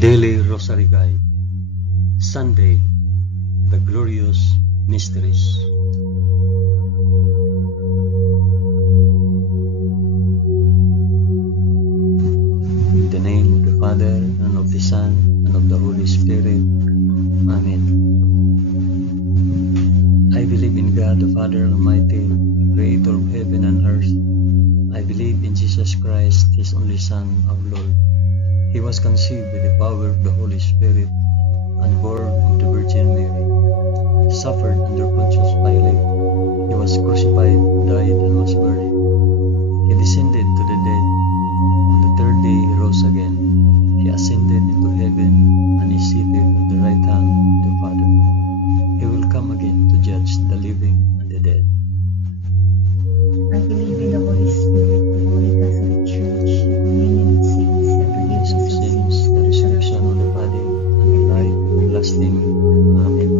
Daily Rosary Guide. Sunday, the Glorious Mysteries. In the name of the Father, and of the Son, and of the Holy Spirit. Amen. I believe in God the Father Almighty, Creator of heaven and earth. I believe in Jesus Christ, His only Son, our Lord. He was conceived by the power of the Holy Spirit and born of the Virgin Mary. Suffered under Pontius Pilate. He was crucified, died, and was buried. He descended to the dead. On the third day he rose again. He ascended into heaven and is seated at the right hand of the Father. He will come again to judge the living and the dead. I believe in the Holy Spirit, the Holy Catholic Church, the communion of saints, the forgiveness of sins, The resurrection of the body, and the life everlasting. Amen.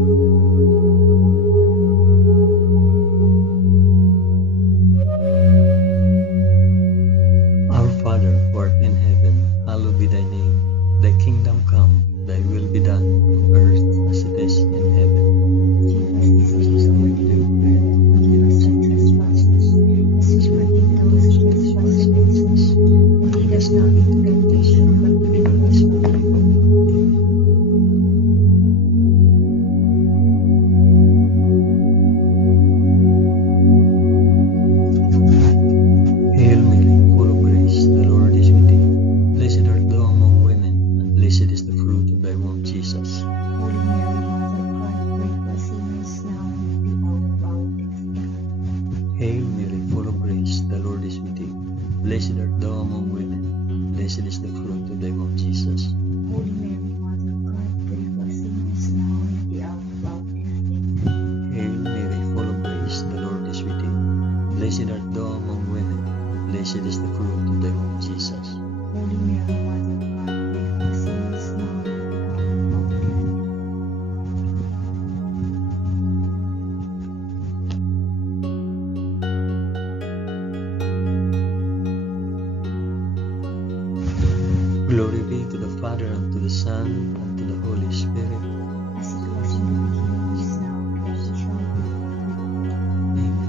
Our Father, who art in heaven, hallowed be thy name. Thy kingdom come, thy will be done, on earth as it is in heaven. Give us this day our daily bread, and forgive us our trespasses, as we forgive those who trespass against us. And lead us not into temptation, but deliver us from evil. Hail Mary, full of grace, the Lord is with thee. Blessed art thou among women, and blessed is the fruit of thy womb, Jesus. Holy Mary, Mother of God, pray for us sinners now and at the hour of our death. Amen. Hail Mary, full of grace, the Lord is with thee. Blessed art thou among women, and blessed is the fruit of thy womb, Jesus. Holy Mary, Mother of God, pray for us sinners now and at the hour of our death. Amen. Hail Mary, full of grace, the Lord is with thee. Blessed art thou among women, and blessed is the fruit of thy womb, Jesus. Holy Mary, Mother of God, pray for us sinners now and at the hour of our death. Glory be to the Father, and to the Son, and to the Holy Spirit. As it was in the beginning, is now, and ever shall be, world without end.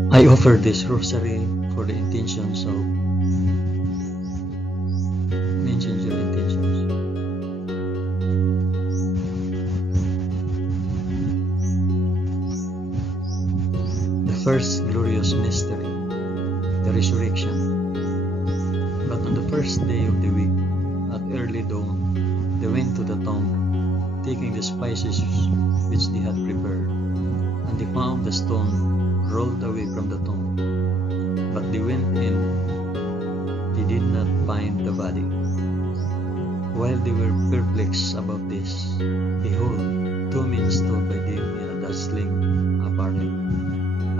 Amen. I offer this rosary for the intentions of mention your intentions. The first glorious mystery, the resurrection. But on the first day of the week, at early dawn, they went to the tomb, taking the spices which they had prepared, and they found the stone rolled away from the tomb. But they went in, they did not find the body. While they were perplexed about this, behold, two men stood by them in a dazzling apparel.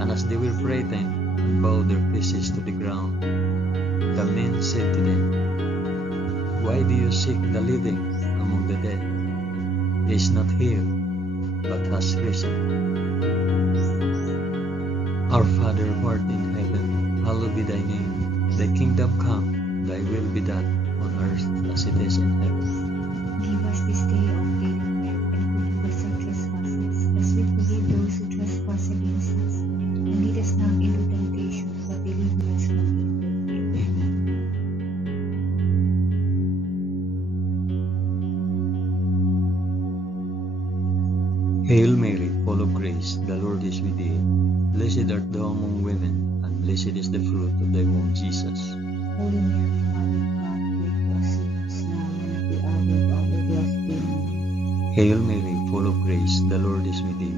And as they were frightened and bowed their faces to the ground, the men said to them, Why do you seek the living among the dead? He is not here, but has risen. Our Father who art in heaven, hallowed be thy name. Thy kingdom come, thy will be done, on earth as it is in heaven. Give us this day our daily bread, and forgive us our trespasses, as we forgive those who trespass against us. And lead us not into temptation, but deliver us from evil. Amen. Hail Mary, full of grace, the Lord is with thee. Blessed art thou among women, and blessed is the fruit of thy womb, Jesus. Holy Mary, Mother of God, pray for us sinners now and at the hour of our death. Amen. Hail Mary, full of grace, the Lord is with thee.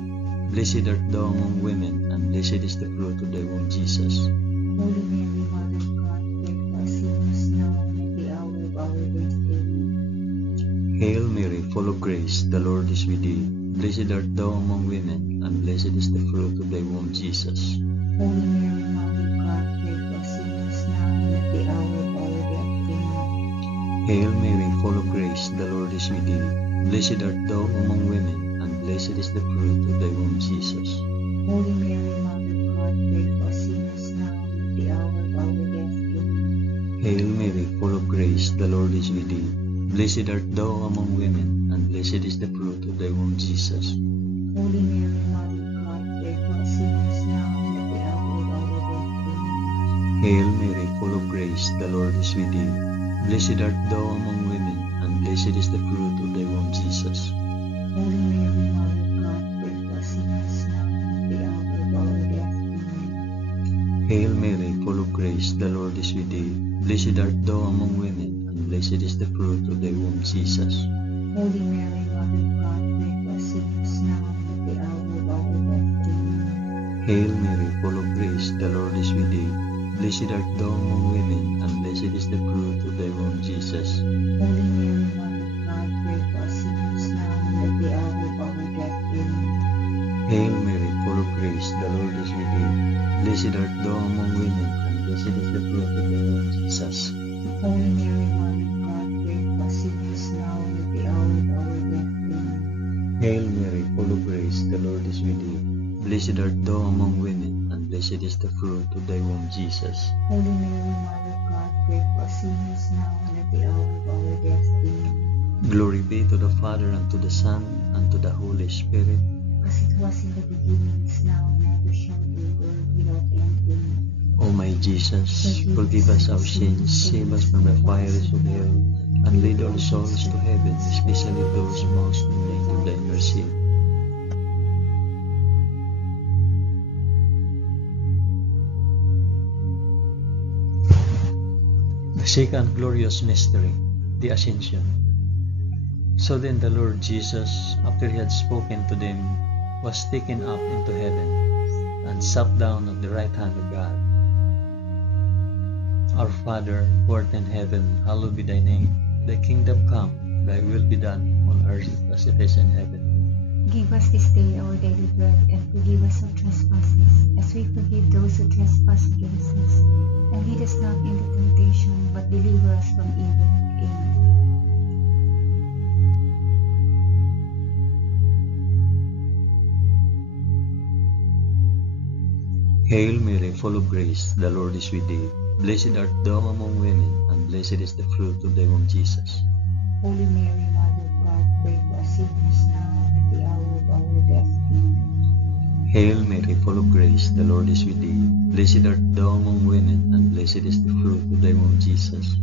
Blessed art thou among women, and blessed is the fruit of thy womb, Jesus. Holy Mary, Mother of God, pray for us sinners now and at the hour of our death. Amen. Hail Mary, full of grace, the Lord is with thee. Blessed art thou among women, and blessed is the fruit of thy womb, Jesus. Holy Mary, Mother of God, pray for us sinners now and at the hour of our death. Amen. Hail Mary, full of grace, the Lord is with thee. Blessed art thou among women, and blessed is the fruit of thy womb, Jesus. Holy Mary, Mother of God, pray for us sinners now and at the hour of our death. Amen. grace, the Lord is with thee. Blessed art thou among women, and blessed is the fruit of thy womb, Jesus. Holy Mary, Mother of God, pray for us sinners now and at the hour of our death. Amen. Hail Mary, full of grace, the Lord is with thee. Blessed art thou among women, and blessed is the fruit of thy womb, Jesus. Holy Mary, Mother of God, pray for us sinners now and at the hour of our death. Amen. Hail Mary, full of grace, the Lord is with thee. Blessed art thou among women, and blessed is the fruit of thy womb, Jesus. Holy Mary, Mother of God, pray for us sinners now and at the hour of our death. Amen. Hail Mary, full of grace, the Lord is with thee. Blessed art thou among women, and blessed is the fruit of thy womb, Jesus. Holy Mary, Mother of God, pray for us sinners now and at the hour of our death. Amen. Hail Mary, full of grace, the Lord is with thee. Blessed art thou among women, and blessed is the fruit of thy womb, Jesus. Holy Mary, Mother of God, pray for us sinners now and at the hour of our death. Amen. Hail Mary, full of grace, the Lord is with thee. Blessed art thou among women, and blessed is the fruit of thy womb, Jesus. Holy Mary, Mother of God, pray for us sinners now and at the hour of our death. Amen. Glory be to the Father, and to the Son, and to the Holy Spirit. As it was in the beginning, is now, and ever shall be, world without end. Amen. O my Jesus, forgive us our sins, save us from the fires of hell, and lead all souls to heaven, especially those most in need of thy mercy. The second glorious mystery, the Ascension. So then the Lord Jesus, after he had spoken to them, was taken up into heaven, and sat down at the right hand of God. Our Father, who art in heaven, hallowed be thy name. Thy kingdom come, thy will be done, on earth as it is in heaven. Give us this day our daily bread, and forgive us our trespasses, as we forgive those who trespass against us. And lead us not into temptation, but deliver us from evil. Amen. Hail Mary, full of grace, the Lord is with thee. Blessed art thou among women, and blessed is the fruit of thy womb, Jesus. Holy Mary, Mother of God, pray for us sinners now and at the hour of our death. Amen. Hail Mary, full of grace, the Lord is with thee. Blessed art thou among women, and blessed is the fruit of thy womb, Jesus.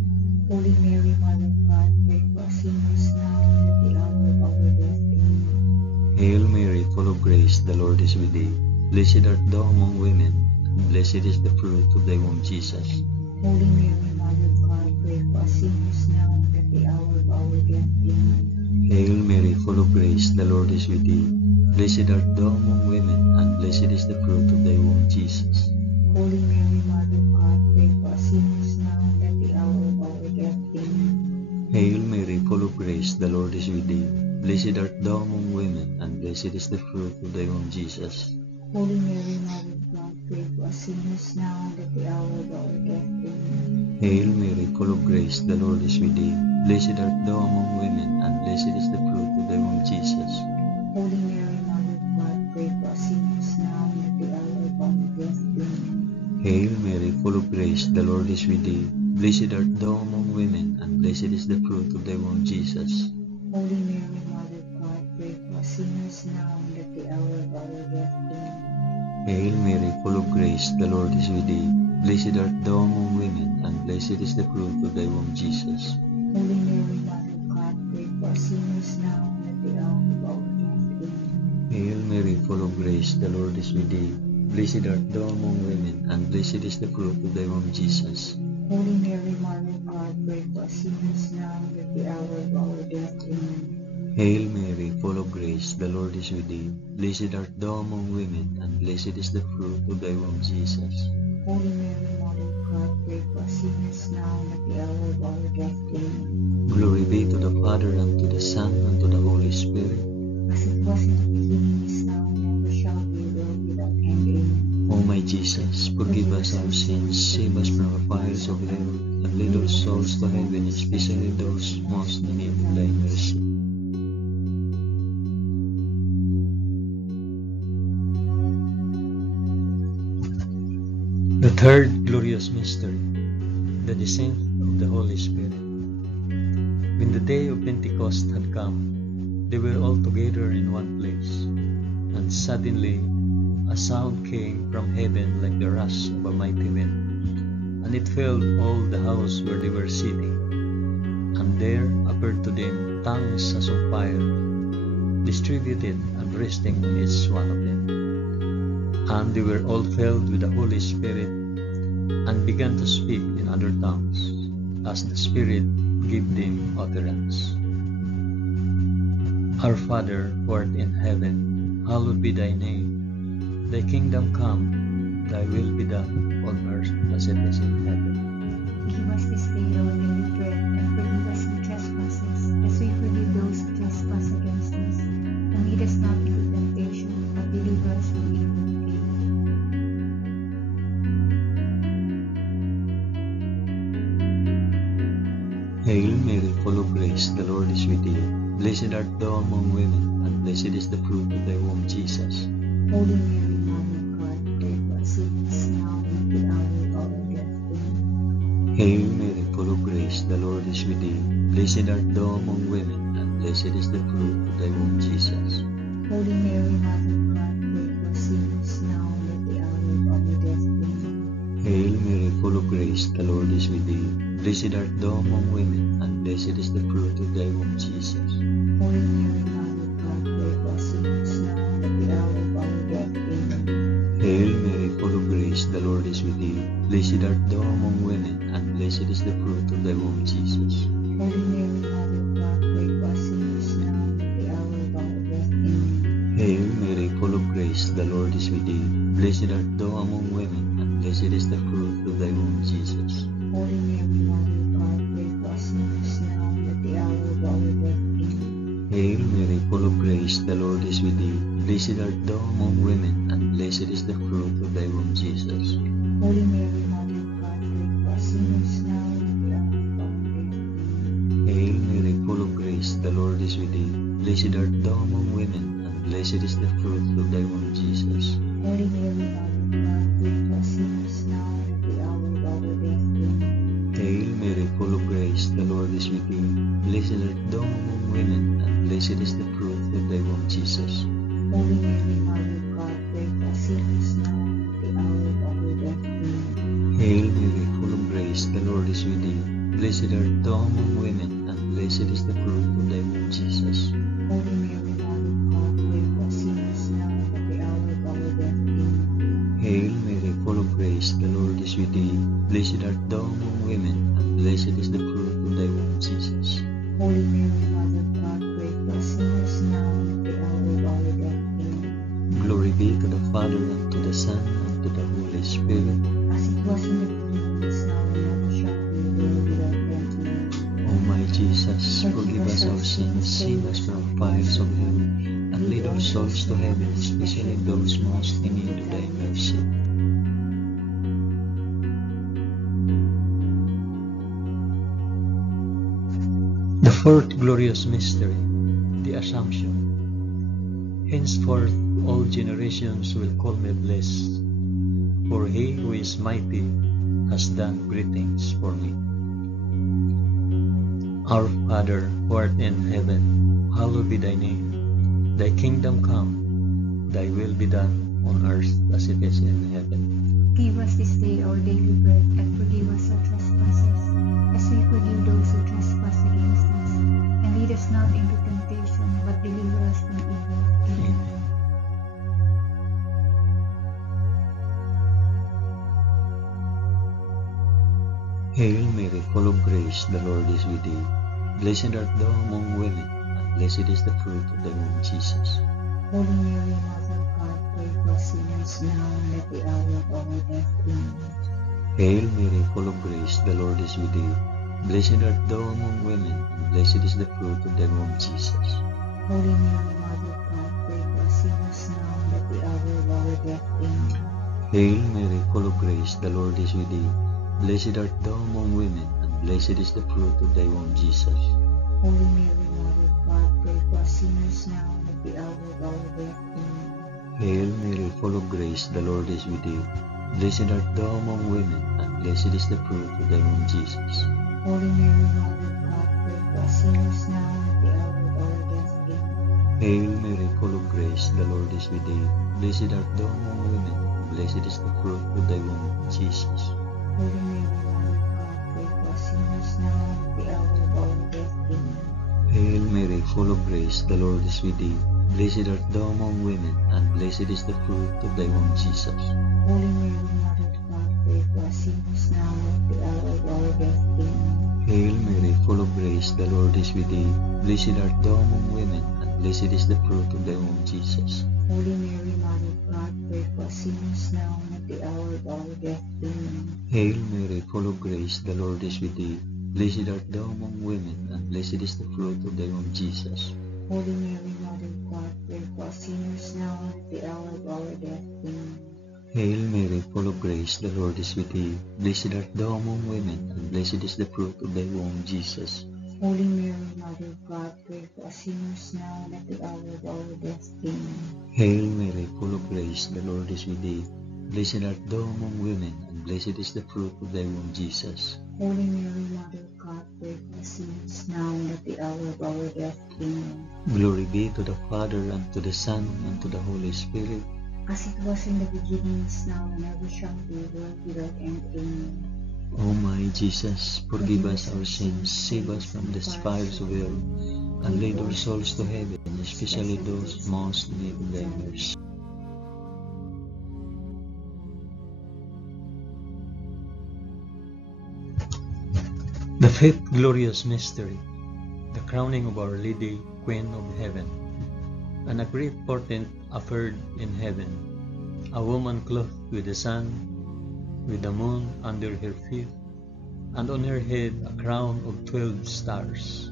Holy Mary, Mother of God, pray for us sinners now and at the hour of our death. Amen. Hail Mary, full of grace, the Lord is with thee. Blessed art thou among women, and blessed is the fruit of thy womb, Jesus. Holy Mary, Mother of God, pray for us sinners now and at the hour of our death. Amen. Hail Mary, full of grace, the Lord is with thee. Blessed art thou among women, and blessed is the fruit of thy womb, Jesus. Holy Mary, Mother of God, pray for us sinners now and at the hour of our death. Amen. Hail Mary, full of grace, the Lord is with thee. Blessed art thou among women, and blessed is the fruit of thy womb, Jesus. Holy Mary, Mother of God, pray for us sinners now and at the hour of our death. Amen. Hail Mary, full of grace, the Lord is with thee. Blessed art thou among women, and blessed is the fruit of thy womb, Jesus. Holy Mary, Mother of God, pray for us sinners now and at the hour of our death. Amen. Hail Mary, full of grace, the Lord is with thee. Blessed art thou among women, and blessed is the fruit of thy womb, Jesus. Holy Mary, Mother of God, pray for us sinners now and at the hour of our death. Amen. Hail Mary, full of grace, the Lord is with thee. Blessed art thou among women, and blessed is the fruit of thy womb, Jesus. Holy Mary, Mother of God, pray for us sinners now and at the hour of our death. Amen. Hail Mary, full of grace, the Lord is with thee. Blessed art thou among women, and blessed is the fruit of thy womb, Jesus. Holy Mary, Mother of God, pray for us sinners now and at the hour of our death. Amen. Hail Mary, full of grace, the Lord is with thee. Blessed art thou among women, and blessed is the fruit of thy womb, Jesus. Holy Mary, Mother of God, pray for us sinners now and at the hour of our death. Amen. Glory be to the Father, and to the Son, and to the Holy Spirit. As it was in the beginning, is now, and ever shall be, world without end. Amen. O my Jesus, forgive us our sins, save us from the fires of hell, and lead all souls to heaven, especially those most in need of thy mercy. The third glorious mystery, the descent of the Holy Spirit. When the day of Pentecost had come, they were all together in one place, and suddenly a sound came from heaven like the rush of a mighty wind, and it filled all the house where they were sitting. And there appeared to them tongues as of fire, distributed and resting on each one of them. And they were all filled with the Holy Spirit, and began to speak in other tongues, as the Spirit gave them utterance. Our Father, who art in heaven, hallowed be thy name. Thy kingdom come, thy will be done on earth as it is in heaven. Give us this day our daily bread, and forgive us our trespasses, as we forgive those who trespass against us. And lead us not into temptation, but deliver us from evil. Hail Mary, full of grace, the Lord is with thee. Blessed art thou among women, and blessed is the fruit of thy womb, Jesus. Holy Mary, Mother of God, pray for us sinners, now and at the hour of our death. Amen. Hail Mary, full of grace, the Lord is with thee. Blessed art thou among women, and blessed is the fruit of thy womb, Jesus. Holy Mary, Mother of God, pray for us sinners, now and at the hour of our death. Amen. Hail Mary, full of grace, the Lord is with thee. Blessed art thou among women, and blessed is the fruit of thy womb, Jesus. Holy Mary, Mother of God, pray for us sinners, now and at the hour of our death. Amen. Hail Mary, full of grace, the Lord is with thee. Blessed art thou among women, and blessed is the fruit of thy womb, Jesus. Holy Mary, Mother of God, pray for us sinners, now and at the hour of our death. Amen. Hail Mary, full of grace, the Lord is with thee. Blessed art thou among women, and blessed is the fruit of thy womb, Jesus. Holy Mary, Mother of God, pray for us sinners, now and at the hour of our death. Amen. Hail Mary, full of grace, the Lord is with thee. Blessed art thou among women, and blessed is the fruit of thy womb, Jesus. Holy Mary, Mother of God, pray for us sinners, now and at the hour of our death. Amen. Hail Mary, full of grace, the Lord is with thee. Blessed art thou among women, and blessed is the fruit of thy womb, Jesus. Holy Mary, Mother of God, pray for us sinners, now and at the hour of our death. Amen. Hail Mary, full of grace, the Lord is with thee. Blessed art thou among women, and blessed is the fruit of thy womb, Jesus. Holy Mary, Mother of God, pray for us sinners, now and at the hour of our death. Amen. Hail Mary, full of grace, the Lord is with thee. Blessed art thou among women, and blessed is the fruit of thy womb, Jesus. Holy Mary, Mother of God, pray for us sinners, now and at the hour of our death. Amen. Hail Mary, full of grace, the Lord is with thee. Blessed art thou among women, and blessed is the fruit of thy womb, Jesus. Holy Mary, Mother of God, pray for us sinners, now and at the hour of our death. Amen. Glory be to the Father, and to the Son, and to the Holy Spirit. As it was in the beginning, is now, and ever shall be, world without end. Amen. O my Jesus, forgive us our sins, save us from the fires of hell, and lead our souls to heaven, especially those most in need of thy mercy. The fourth glorious mystery, the Assumption. Henceforth all generations will call me blessed, for he who is mighty has done great things for me. Our Father, who art in heaven, hallowed be thy name. Thy kingdom come, thy will be done on earth as it is in heaven. Give us this day our daily bread, and forgive us our trespasses, as we forgive those who trespass against us. And lead us not into temptation, but deliver us from evil. Amen. Hail Mary, full of grace, the Lord is with thee. Blessed art thou among women, and blessed is the fruit of thy womb, Jesus. Holy Mary, Mother of God, pray for us sinners, now and at the hour of our death. Amen. Hail Mary, full of grace, the Lord is with thee. Blessed art thou among women, and blessed is the fruit of thy womb, Jesus. Holy Mary, Mother of God, pray for us sinners, now and at the hour of our death. Amen. Hail Mary, full of grace, the Lord is with thee. Blessed art thou among women, and blessed is the fruit of thy womb, Jesus. Holy Mary, Mother of God, pray for us sinners, now and at the hour of our death. Amen. Hail Mary, full of grace, the Lord is with thee. Blessed art thou among women, and blessed is the fruit of thy womb, Jesus. Holy Mary, Mother of God, pray for us sinners now and at the hour of our death. Amen. Hail Mary, full of grace, the Lord is with thee. Blessed art thou among women, and blessed is the fruit of thy womb, Jesus. Holy Mary, Mother of God, pray for us sinners now and at the hour of our death. Amen. Hail Mary, full of grace, the Lord is with thee. Blessed art thou among women, and blessed is the fruit of thy womb, Jesus. Holy Mary, Mother of God, pray for us sinners now and at the hour of our death. Amen. Hail Mary, full of grace, the Lord is with thee. Blessed art thou among women, and blessed is the fruit of thy womb, Jesus. Holy Mary, Mother of God, pray for us sinners now and at the hour of our death. Amen. Hail Mary, full of grace, the Lord is with thee. Blessed art thou among women, and blessed is the fruit of thy womb, Jesus. Holy Mary, Mother of God, pray for us sinners now and at the hour of our death. Amen. Hail Mary, full of grace, the Lord is with thee. Blessed art thou among women, and blessed is the fruit of thy womb, Jesus. Holy Mary, Mother of God, pray for us sinners now and at the hour of our death. Amen. Hail Mary, full of grace, the Lord is with thee. Blessed art thou among women, and blessed is the fruit of thy womb, Jesus. Holy Mary, Mother of God, pray for us sinners now and at the hour of our death. Amen. Glory be to the Father, and to the Son, and to the Holy Spirit. As it was in the beginning, is now, and ever shall be, world without end. Amen. O my Jesus, forgive us our sins, save us from the fires of hell, and lead our souls to heaven, especially those most in need of thy mercy. The fifth glorious mystery, the crowning of Our Lady, Queen of Heaven. And a great portent appeared in heaven, a woman clothed with the sun, with the moon under her feet, and on her head a crown of 12 stars.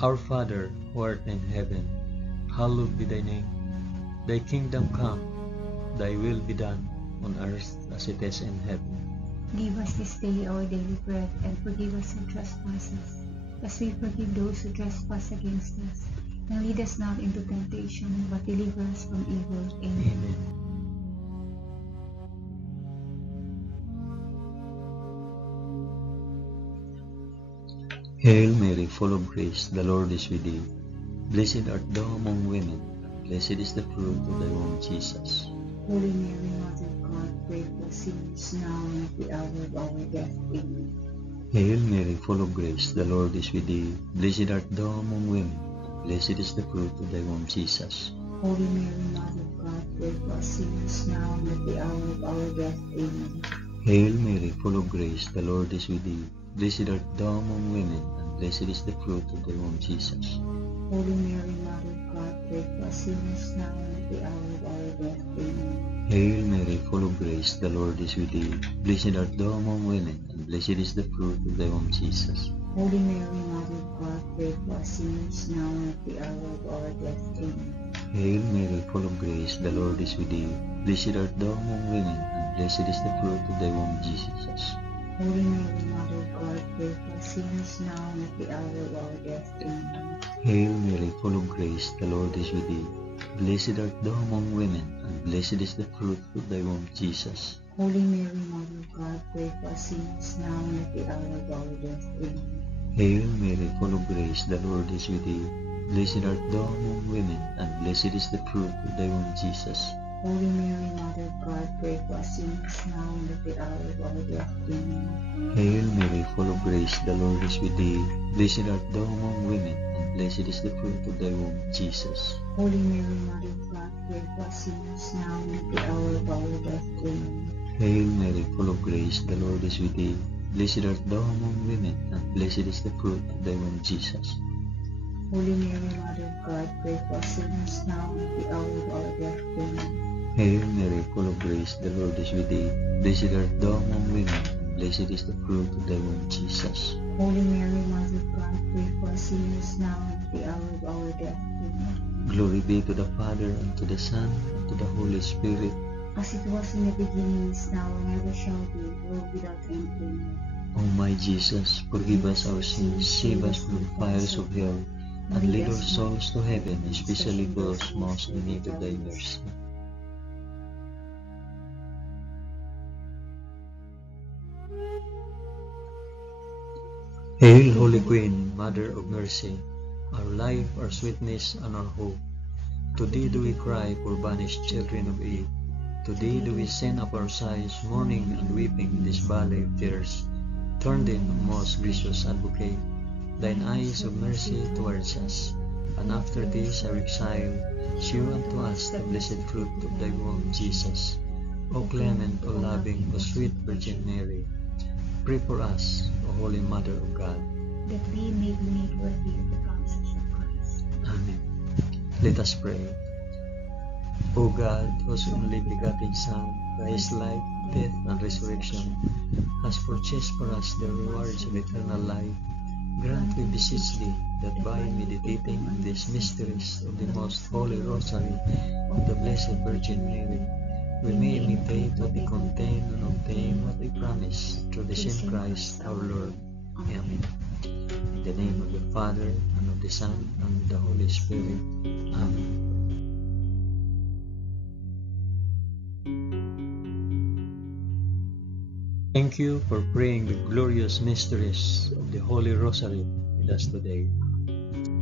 Our Father, who art in heaven, hallowed be thy name. Thy kingdom come, thy will be done, on earth as it is in heaven. Give us this day our daily bread, and forgive us our trespasses, as we forgive those who trespass against us. And lead us not into temptation, but deliver us from evil. Amen. Amen. Hail Mary, full of grace, the Lord is with thee. Blessed art thou among women, and blessed is the fruit of thy womb, Jesus. Holy Mary, Mother of God, pray for us sinners now and at the hour of our death. Amen. Hail Mary, full of grace, the Lord is with thee. Blessed art thou among women, and blessed is the fruit of thy womb, Jesus. Holy Mary, Mother of God, pray for us sinners now and at the hour of our death. Amen. Hail Mary, full of grace, the Lord is with thee. Blessed art thou among women, and blessed is the fruit of thy womb, Jesus. Holy Mary, Mother of God, pray for us sinners now and at the hour of our death. Amen. Hail Mary, full of grace, the Lord is with thee. Blessed art thou among women, and blessed is the fruit of thy womb, Jesus. Holy Mary, Mother of God, pray for us sinners now and at the hour of our death. Amen. Hail Mary, full of grace, the Lord is with thee. Blessed art thou among women, and blessed is the fruit of thy womb, Jesus. Holy Mary, Mother of God, pray for us sinners now and at the hour of our death. Amen. Hail Mary, full of grace, the Lord is with thee. Blessed art thou among women, and blessed is the fruit of thy womb, Jesus. Holy Mary, Mother of God, pray for us sinners now and at the hour of our death. Amen. Hail Mary, full of grace, the Lord is with thee. Blessed art thou among women, and blessed is the fruit of thy womb, Jesus. Holy Mary, Mother of God, pray for us sinners now and at the hour of our death. Amen. Hail Mary, full of grace, the Lord is with thee. Blessed art thou among women, and blessed is the fruit of thy womb, Jesus. Holy Mary, Mother of God, pray for us sinners now and at the hour of our death. Amen. Hail Mary, full of grace, the Lord is with thee. Blessed art thou among women, and blessed is the fruit of thy womb, Jesus. Holy Mary, Mother of God, pray for us sinners now and at the hour of our death. Amen. Hail Mary, full of grace, the Lord is with thee. Blessed art thou among women, and blessed is the fruit of thy womb, Jesus. Holy Mary, Mother of God, pray for us sinners now and at the hour of our death. Amen. Glory be to the Father, and to the Son, and to the Holy Spirit. As it was in the beginning, is now, and ever shall be, world without end. Amen. O my Jesus, forgive us our sins, save us from the fires of hell, and lead our souls to heaven, especially those most in need of thy mercy. Hail, Holy Queen, Mother of Mercy, our life, our sweetness, and our hope. To thee do we cry, poor banished children of Eve. To thee do we send up our sighs, mourning and weeping in this valley of tears. Turn then, O most gracious Advocate, thine eyes of mercy towards us, and after this our exile, shew unto us the blessed fruit of thy womb, Jesus. O clement, O loving, O sweet Virgin Mary, pray for us, O Holy Mother of God, that we may be made worthy of the promises of Christ. Amen. Let us pray. O God, whose only begotten Son, by his life, death, and resurrection, has purchased for us the rewards of eternal life, grant, we beseech thee, that by meditating on these mysteries of the most holy Rosary of the Blessed Virgin Mary, we may imitate what they contain and obtain what they promise, through the same Christ our Lord. Amen. In the name of the Father, and of the Son, and of the Holy Spirit. Amen. Thank you for praying the glorious mysteries of the Holy Rosary with us today.